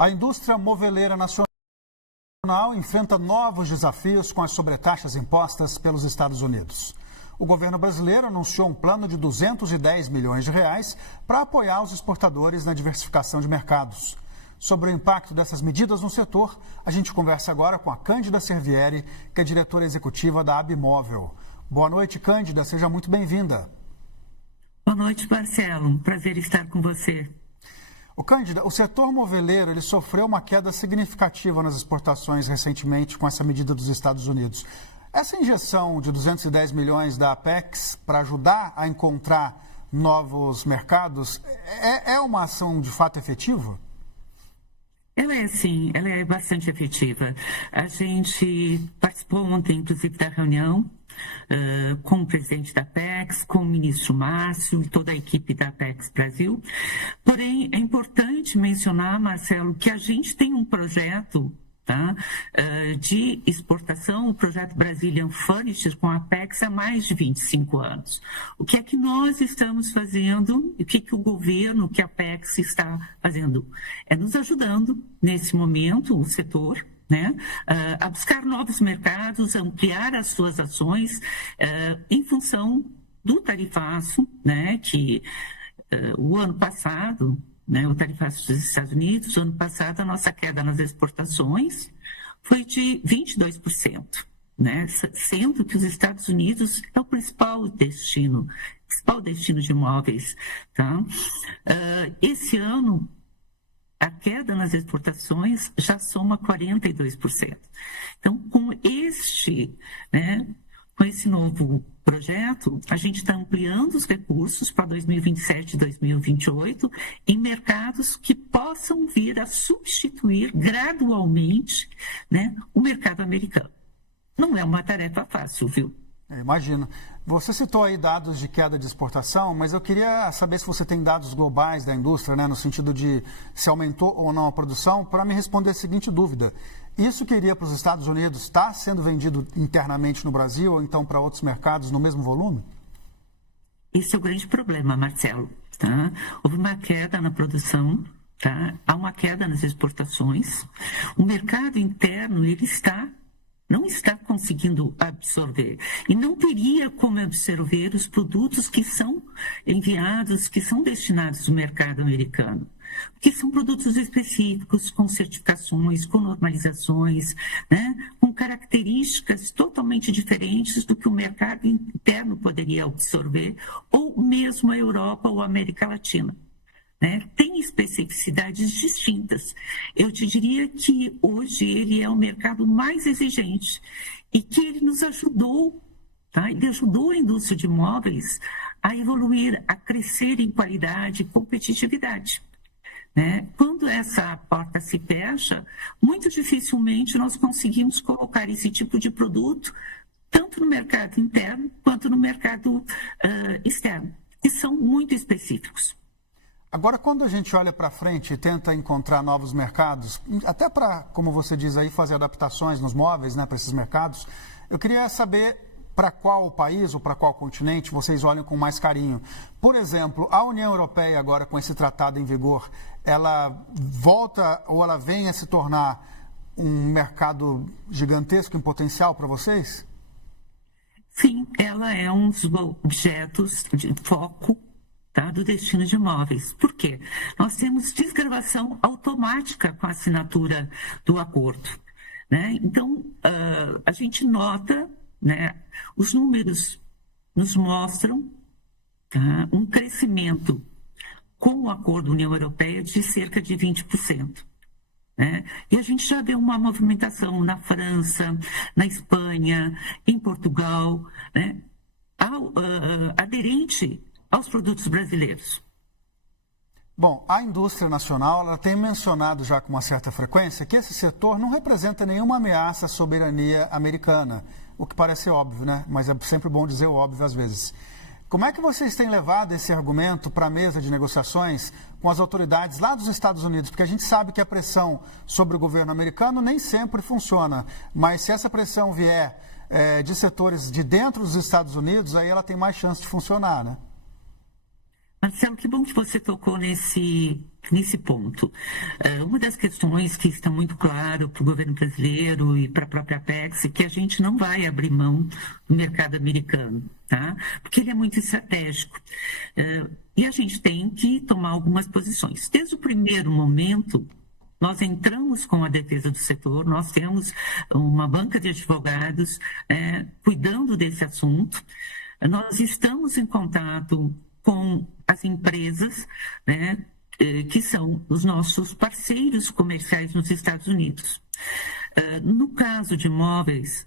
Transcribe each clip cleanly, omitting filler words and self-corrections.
A indústria moveleira nacional enfrenta novos desafios com as sobretaxas impostas pelos Estados Unidos. O governo brasileiro anunciou um plano de 210 milhões de reais para apoiar os exportadores na diversificação de mercados. Sobre o impacto dessas medidas no setor, a gente conversa agora com a Cândida Servieri, que é diretora executiva da Abimóvel. Boa noite, Cândida. Seja muito bem-vinda. Boa noite, Marcelo. Prazer estar com você. Cândida, o setor moveleiro ele sofreu uma queda significativa nas exportações recentemente com essa medida dos Estados Unidos. Essa injeção de 210 milhões da Apex para ajudar a encontrar novos mercados é uma ação de fato efetiva? Ela é sim, ela é bastante efetiva. A gente participou ontem, inclusive, da reunião com o presidente da Apex, com o ministro Márcio e toda a equipe da Apex Brasil. Porém, é importante mencionar, Marcelo, que a gente tem um projeto de exportação, o projeto Brazilian Furniture com a Apex há mais de 25 anos. O que é que nós estamos fazendo e o que o governo, que a Apex está fazendo? É nos ajudando, nesse momento, o setor, a buscar novos mercados, ampliar as suas ações em função do tarifaço, que o ano passado, o tarifaço dos Estados Unidos, o ano passado a nossa queda nas exportações foi de 22%, sendo que os Estados Unidos é o principal destino de imóveis. Esse ano, a queda nas exportações já soma 42%. Então, com esse novo projeto, a gente está ampliando os recursos para 2027 e 2028 em mercados que possam vir a substituir gradualmente o mercado americano. Não é uma tarefa fácil, viu? Imagino. Você citou aí dados de queda de exportação, mas eu queria saber se você tem dados globais da indústria, no sentido de se aumentou ou não a produção, para me responder a seguinte dúvida. Isso que iria para os Estados Unidos está sendo vendido internamente no Brasil ou então para outros mercados no mesmo volume? Esse é o grande problema, Marcelo. Houve uma queda na produção, há uma queda nas exportações. O mercado interno não está conseguindo absorver e não teria como absorver os produtos que são enviados, que são destinados ao mercado americano. Porque são produtos específicos, com certificações, com normalizações, com características totalmente diferentes do que o mercado interno poderia absorver, ou mesmo a Europa ou a América Latina. Tem especificidades distintas. Eu te diria que hoje ele é o mercado mais exigente e que ele nos ajudou, ele ajudou a indústria de imóveis a evoluir, a crescer em qualidade e competitividade. Quando essa porta se fecha, muito dificilmente nós conseguimos colocar esse tipo de produto tanto no mercado interno quanto no mercado externo, que são muito específicos. Agora, quando a gente olha para frente e tenta encontrar novos mercados, até para, como você diz aí, fazer adaptações nos móveis, para esses mercados, eu queria saber para qual país ou para qual continente vocês olham com mais carinho. Por exemplo, a União Europeia agora com esse tratado em vigor, ela volta ou ela vem a se tornar um mercado gigantesco em potencial para vocês? Sim, ela é um dos objetos de foco do destino de imóveis. Por quê? Nós temos desgravação automática com a assinatura do acordo. Então, a gente nota, os números nos mostram um crescimento com o acordo União Europeia de cerca de 20%. E a gente já vê uma movimentação na França, na Espanha, em Portugal, aderente aos produtos brasileiros. Bom, a indústria nacional ela tem mencionado já com uma certa frequência que esse setor não representa nenhuma ameaça à soberania americana, o que parece óbvio, mas é sempre bom dizer o óbvio às vezes. Como é que vocês têm levado esse argumento para a mesa de negociações com as autoridades lá dos Estados Unidos? Porque a gente sabe que a pressão sobre o governo americano nem sempre funciona, mas se essa pressão vier de setores de dentro dos Estados Unidos, aí ela tem mais chance de funcionar, Marcelo, que bom que você tocou nesse ponto. Uma das questões que está muito claro para o governo brasileiro e para a própria Apex é que a gente não vai abrir mão do mercado americano, tá? Porque ele é muito estratégico. E a gente tem que tomar algumas posições. Desde o primeiro momento, nós entramos com a defesa do setor, nós temos uma banca de advogados cuidando desse assunto. Nós estamos em contato com as empresas, né, que são os nossos parceiros comerciais nos Estados Unidos. No caso de imóveis,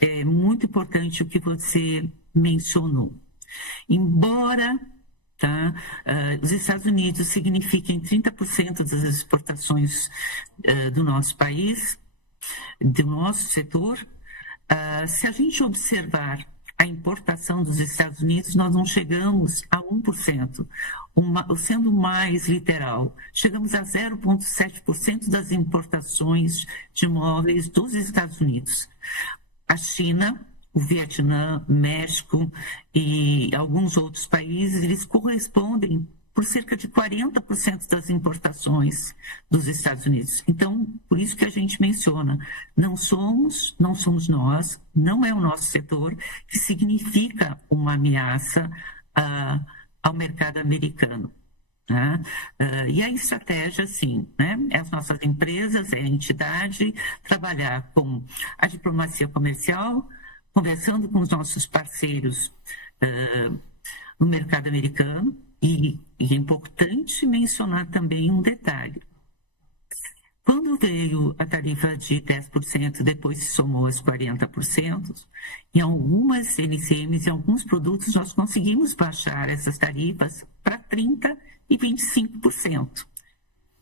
é muito importante o que você mencionou. Embora os Estados Unidos signifiquem 30% das exportações do nosso país, do nosso setor, se a gente observar a importação dos Estados Unidos, nós não chegamos a 1%, sendo mais literal, chegamos a 0,7% das importações de imóveis dos Estados Unidos. A China, o Vietnã, México e alguns outros países, eles correspondem por cerca de 40% das importações dos Estados Unidos. Então, por isso que a gente menciona, não somos nós, não é o nosso setor que significa uma ameaça ao mercado americano. Né? E a estratégia, sim, né? É as nossas empresas, é a entidade, trabalhar com a diplomacia comercial, conversando com os nossos parceiros no mercado americano. E é importante mencionar também um detalhe. Quando veio a tarifa de 10%, depois se somou as 40%, em algumas NCMs, em alguns produtos, nós conseguimos baixar essas tarifas para 30% e 25%.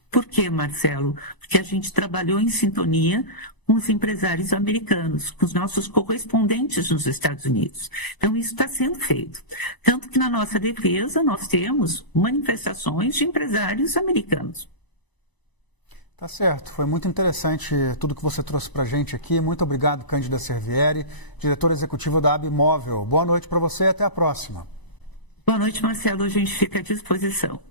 Por quê, Marcelo? Porque a gente trabalhou em sintonia com os empresários americanos, com os nossos correspondentes nos Estados Unidos. Então, isso está sendo feito. Tanto que na nossa defesa nós temos manifestações de empresários americanos. Tá certo, foi muito interessante tudo que você trouxe para a gente aqui. Muito obrigado, Cândida Servieri, diretor executivo da Abimóvel. Boa noite para você e até a próxima. Boa noite, Marcelo. A gente fica à disposição.